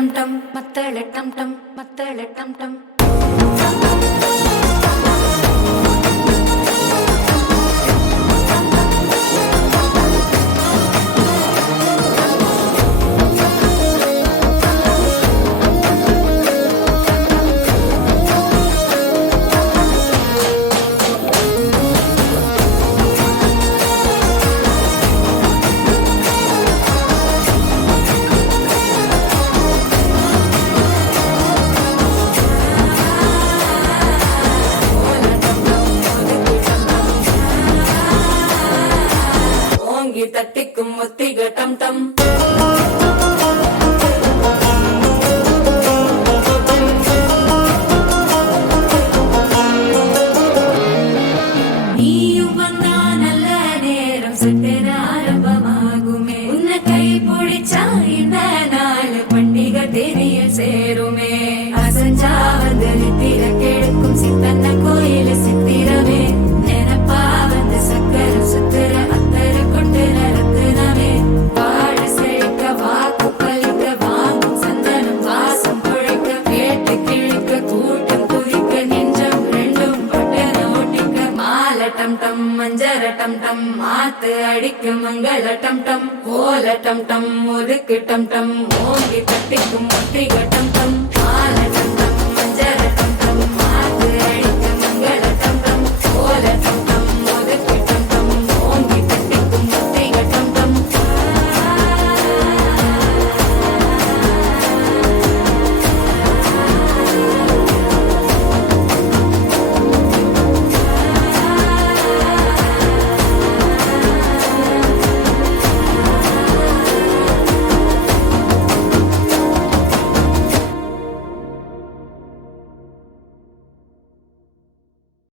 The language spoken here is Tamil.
டம் டம் மத்தள டம் டம் மத்தள டம் டம் தட்டிக்கும் ஒத்திக டம் டம் நீயும் வந்தா நல்ல நேரம் சித்திர ஆரம்பமாகுமே உன்னை கை பிடிச்சா இந்த நாள் பண்டிகை தேனியில் சேருமே அசஞ்சா வந்து நித்திர கெடுக்கும் சித்தன்ன கோயில சித்திரமே நினைப்பா வந்து சக்கர சுத்திர டம் டம் மஞ்சர டம் டம் மாத்து அடிக்கும் மங்கள டம் டம் கோல டம் டம் ஒதுக்கு டம் டம் ஓங்கி தட்டிக்கும் ஒத்திக